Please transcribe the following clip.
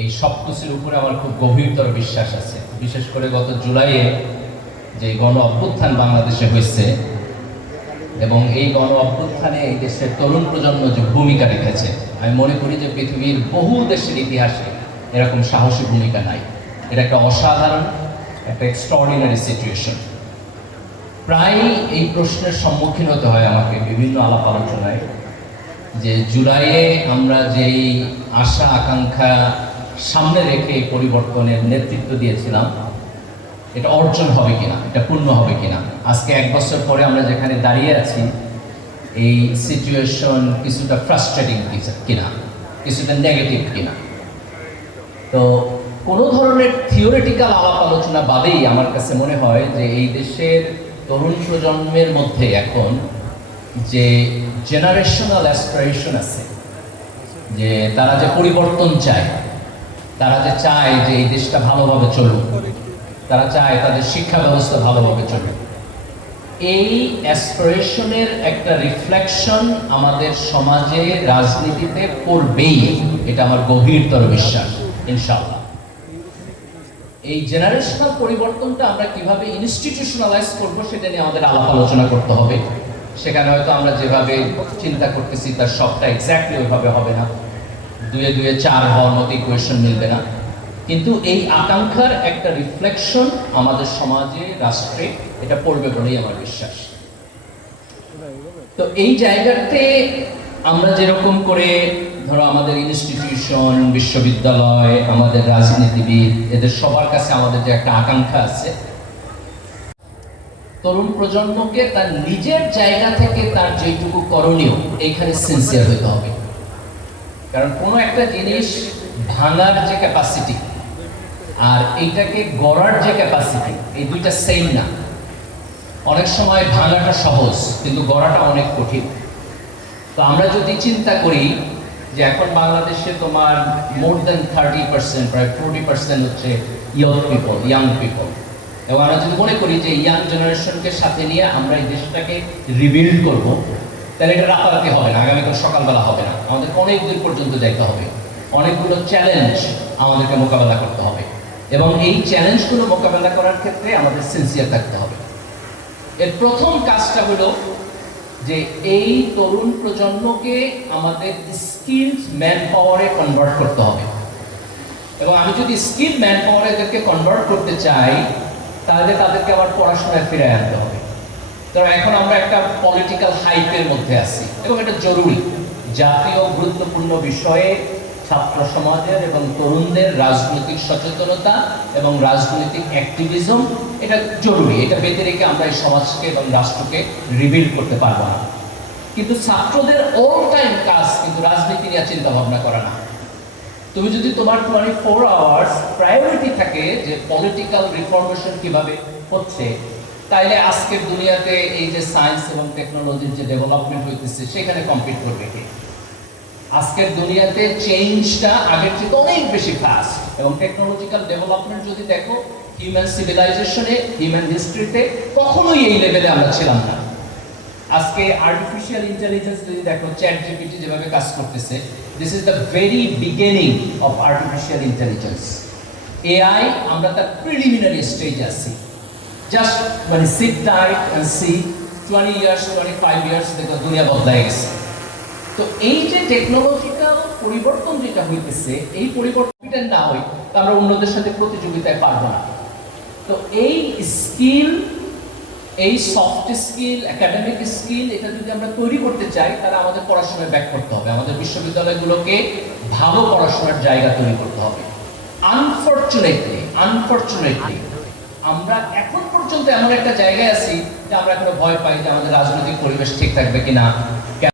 এই সব কিছুর উপরে আমার খুব গভীরতর বিশ্বাস আছে। বিশেষ করে গত জুলাইয়ে যে গণ অভ্যুত্থান বাংলাদেশে হয়েছে এবং এই গণ অভ্যুত্থানে এই দেশের তরুণ প্রজন্ম যে ভূমিকা রেখেছে, আমি মনে করি যে পৃথিবীর বহু দেশের ইতিহাসে এরকম সাহসী ভূমিকা নাই। এটা একটা অসাধারণ, একটা এক্সট্রাঅর্ডিনারি সিচুয়েশন। প্রায় এই প্রশ্নের সম্মুখীন হতে হয় আমাকে বিভিন্ন আলাপ আলোচনায়, যে জুলাইয়ে আমরা যেই আশা আকাঙ্ক্ষা সামনে রেখে এই পরিবর্তনের নেতৃত্ব দিয়েছিলাম, এটা অর্জন হবে কিনা, এটা পূর্ণ হবে কিনা। আজকে 1 বছর পরে আমরা যেখানে দাঁড়িয়ে আছি, এই সিচুয়েশন কিছুটা ফ্রাস্ট্রেটিং কিনা, কিছুটা নেগেটিভ কিনা। তো কোনো ধরনের থিওরিটিক্যাল আলাপ আলোচনা বাদেই আমার কাছে মনে হয় যে এই দেশের তরুণ প্রজন্মের মধ্যে এখন যে জেনারেশনাল অ্যাসপিরেশন আছে, যে তারা যে পরিবর্তন চায়, তারা যে চায় যে এই দেশটা ভালোভাবে চলুক, তারা চায় তাদের শিক্ষা ব্যবস্থা ভালোভাবে চলুক, এই অ্যাসপিরেশনের একটা রিফ্লেকশন আমাদের সমাজে রাজনীতিতে পড়বেই, এটা আমার গভীরতর বিশ্বাস ইনশাআল্লাহ। এই জেনারেশনাল পরিবর্তনটা আমরা কিভাবে ইনস্টিটিউশনালাইজ করব সেটা নিয়ে আমাদের আলাপ আলোচনা করতে হবে। সেখানে হয়তো আমরা যেভাবে চিন্তা করতেছি তার সবটা এক্স্যাক্টলি ওইভাবে হবে না, 2 2 4 হওয়ার মতো ইকুয়েশন মিলবে না, কিন্তু এই আকাঙ্ক্ষার একটা রিফ্লেকশন আমাদের সমাজে, রাষ্ট্রে এটা পড়বে বলেই আমার বিশ্বাস। তো এই জায়গাতে আমরা যেরকম করে ধরো আমাদের ইনস্টিটিউশন, বিশ্ববিদ্যালয়, আমাদের রাজনীতিবিদ, এদের সবার কাছে আমাদের যে একটা আকাঙ্ক্ষা আছে, তরুণ প্রজন্মকে তার নিজের জায়গা থেকে তার যেটুকু করণীয় এইখানে সিনসিয়ার হতে হবে। কারণ কোনো একটা জিনিস ভাঙার যে ক্যাপাসিটি আর এইটাকে গড়ার যে ক্যাপাসিটি, এই দুইটা সেম না। অনেক সময় ভাঙাটা সহজ, কিন্তু গড়াটা অনেক কঠিন। তো আমরা যদি চিন্তা করি যে এখন বাংলাদেশে তোমার মোর দেন 30%, প্রায় 40% হচ্ছে ইয়াং পিপল, এবং আমরা যদি মনে করি যে ইয়াং জেনারেশনকে সাথে নিয়ে আমরা এই দেশটাকে রিবিল্ড করব, তাহলে এটা রাতারাতি হবে না, আগামীকাল সকালবেলা হবে না। আমাদের অনেক দূর পর্যন্ত যাইতে হবে, অনেকগুলো চ্যালেঞ্জ আমাদেরকে মোকাবেলা করতে হবে, এবং এই চ্যালেঞ্জগুলো মোকাবেলা করার ক্ষেত্রে আমাদের সিনসিয়ার থাকতে হবে। এর প্রথম কাজটা হলো যে এই তরুণ প্রজন্মকে আমাদের স্কিলড ম্যান পাওয়ারে কনভার্ট করতে হবে, এবং আমি যদি স্কিল ম্যান পাওয়ারে এদেরকে কনভার্ট করতে চাই, তাহলে তাদেরকে আবার পড়াশোনায় ফিরে আনতে হবে। কারণ এখন আমরা একটা পলিটিক্যাল হাইপের মধ্যে আছি, এবং এটা জরুরি। জাতীয় গুরুত্বপূর্ণ বিষয়ে ছাত্র সমাজের এবং তরুণদের রাজনৈতিক সচেতনতা এবং রাজনৈতিক অ্যাক্টিভিজম এটা জরুরি। এটা বেঁধে রেখে আমরা এই সমাজকে এবং রাষ্ট্রকে রিবিল্ড করতে পারবো না। কিন্তু ছাত্রদের অল টাইম কাজ কিন্তু রাজনীতি নিয়ে চিন্তা ভাবনা করা না। তুমি যদি তোমার 24 আওয়ার্স প্রায়োরিটি থাকে যে পলিটিক্যাল রিফরমেশন কিভাবে হচ্ছে, তাইলে আজকের দুনিয়াতে এই যে সায়েন্স এবং টেকনোলজির যে ডেভেলপমেন্ট হইতেছে সেখানে কম্পিট করবে কে? আজকের দুনিয়াতে চেঞ্জটা আগের থেকে অনেক বেশি ফাস্ট, এবং টেকনোলজিক্যাল ডেভেলপমেন্ট যদি দেখো, হিউম্যান সিভিলাইজেশনে, হিউম্যান হিস্ট্রিতে কখনোই এই লেভেলে আমরা ছিলাম না। আজকে আর্টিফিশিয়াল ইন্টেলিজেন্স যদি দেখো, চ্যাট জিপিটি যেভাবে কাজ করতেছে, this is the very beginning of artificial intelligence. AI আমরা তার প্রিলিমিনারি স্টেজে আছি। জাস্ট মানে sit tight and see 20 years 25 years দেখো দুনিয়া বদলায় গেছে। তো এই যে টেকনোলজিক্যাল পরিবর্তন যেটা হইতেছে, এই পরিবর্তনটা না হয় তো আমরা অন্যদের সাথে প্রতিযোগিতায় পারবো না। তো এই স্কিল, এই সফট স্কিল, একাডেমিক স্কিল, এটা যদি আমরা তৈরি করতে চাই, তাহলে আমাদের পড়াশোনায় ব্যাক করতে হবে, আমাদের বিশ্ববিদ্যালয়গুলোকে ভালো পড়াশোনার জায়গা তৈরি করতে হবে। আনফরচুনেটলি আমরা এখন পর্যন্ত এমন একটা জায়গায় আছি যে আমরা এখনো ভয় পাই যে আমাদের রাজনৈতিক পরিবেশ ঠিক থাকবে কিনা, কেন